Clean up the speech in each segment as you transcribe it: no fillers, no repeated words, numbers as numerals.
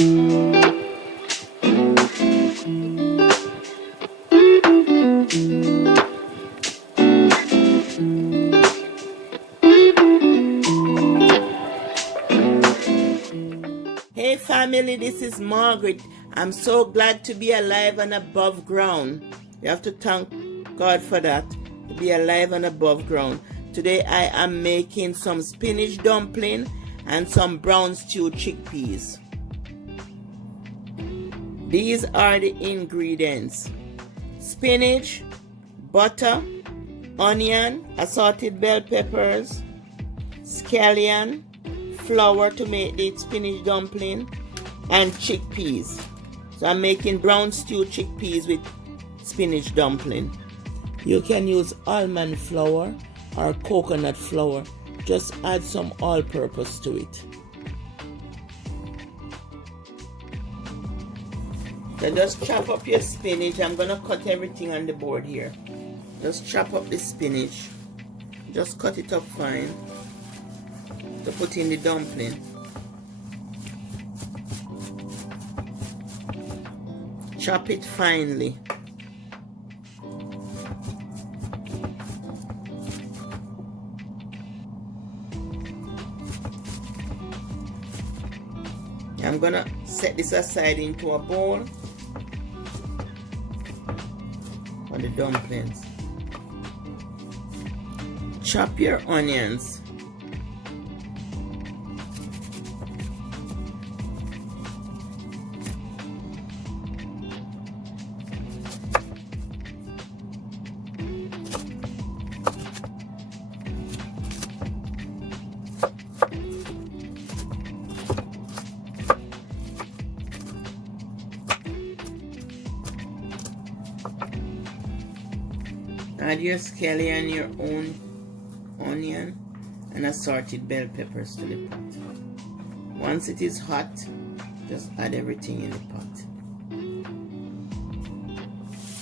Hey family, this is Margaret. I'm so glad to be alive and above ground. You have to thank God for that, to be alive and above ground. Today I am making some spinach dumpling and some brown stewed chickpeas. These are the ingredients: spinach, butter, onion, assorted bell peppers, scallion, flour to make the spinach dumpling, and chickpeas. So I'm making brown stewed chickpeas with spinach dumpling. You can use almond flour or coconut flour. Just add some all-purpose to it. So just chop up your spinach. I'm gonna cut everything on the board here. Just chop up the spinach. Just cut it up fine to put in the dumpling. Chop it finely. I'm gonna set this aside into a bowl for the dumplings. Chop your onions. Add your scallion, your own onion, and assorted bell peppers to the pot. Once it is hot, just add everything in the pot.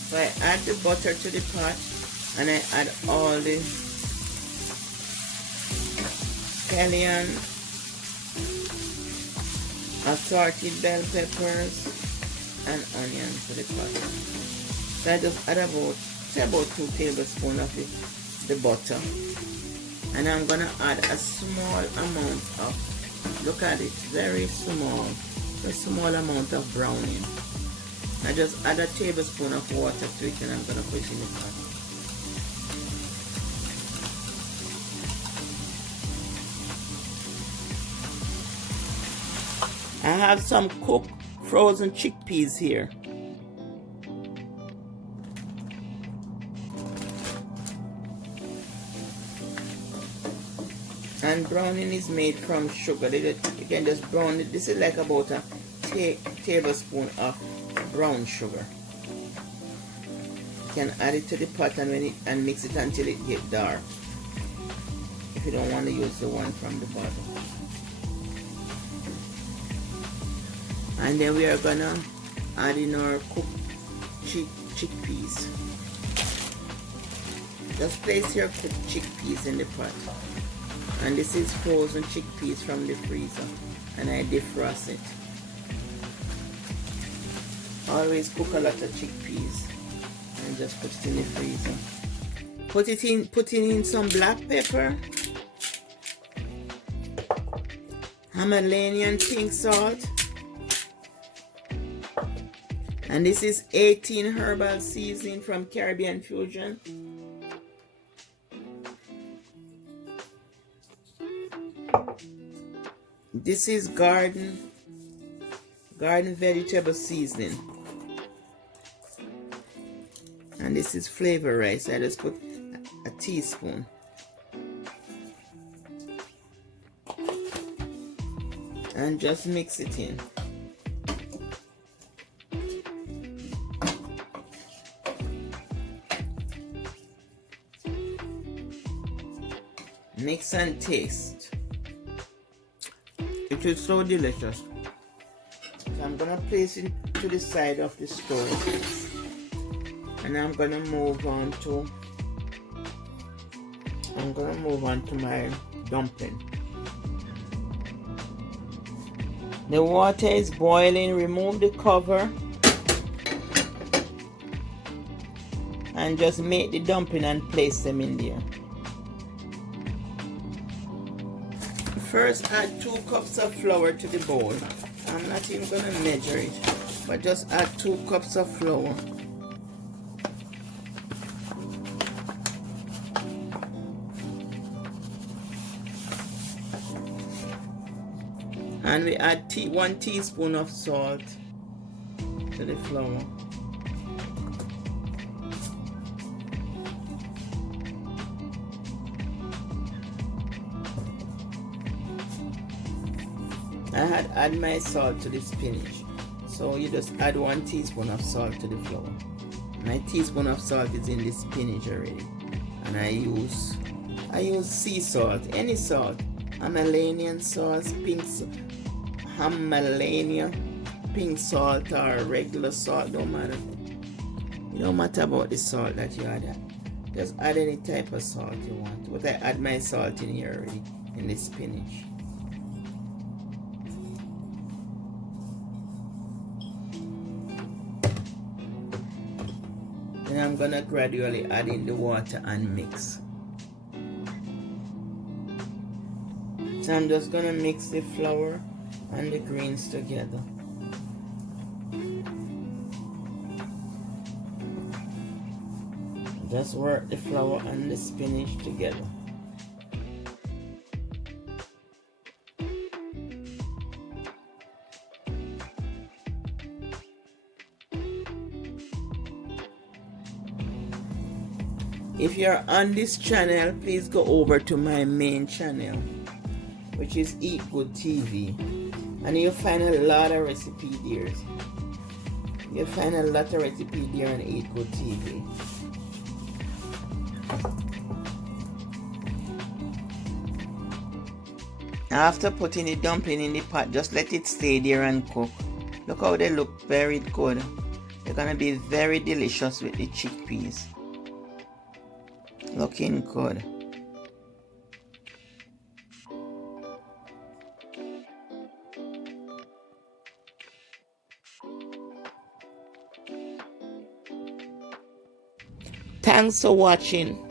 So I add the butter to the pot, and I add all the scallion, assorted bell peppers, and onion to the pot. So I just add about 2 tablespoons of the butter, and I'm gonna add a small amount of, look at it, very small, a small amount of browning. I just add a tablespoon of water to it, and I'm gonna put it in the pot. I have some cooked frozen chickpeas here. And browning is made from sugar. You can just brown it. This is like about a tablespoon of brown sugar. You can add it to the pot and mix it until it gets dark, if you don't want to use the one from the bottom. And then we are gonna add in our cooked chickpeas. Just place your cooked chickpeas in the pot. And this is frozen chickpeas from the freezer, and I defrost it. Always cook a lot of chickpeas and just put it in the freezer. Putting in some black pepper, Himalayan pink salt, and this is 18 herbal seasoning from Caribbean Fusion. This is garden vegetable seasoning, and this is flavor rice. I just put a teaspoon. And just mix it in. Mix and taste. It is so delicious. So I'm gonna place it to the side of the stove, and I'm gonna move on to my dumpling. The water is boiling. Remove the cover and just make the dumpling and place them in there. First, add 2 cups of flour to the bowl. I'm not even gonna measure it, but just add 2 cups of flour. And we add 1 teaspoon of salt to the flour. I had add my salt to the spinach, so you just add 1 teaspoon of salt to the flour. My teaspoon of salt is in the spinach already, and I use sea salt, any salt, Himalayan salt, Himalayan pink salt or regular salt, don't matter. It don't matter about the salt that you add. Just add any type of salt you want. But I add my salt in here already in the spinach. Then I'm gonna gradually add in the water and mix. So I'm just gonna mix the flour and the greens together. Just work the flour and the spinach together. If you're on this channel, please go over to my main channel, which is Eat Good TV, and you'll find a lot of recipes there. You'll find a lot of recipes there on Eat Good TV. After putting the dumpling in the pot, just let it stay there and cook. Look how they look, very good. They're gonna be very delicious with the chickpeas. Looking good. Thanks for watching.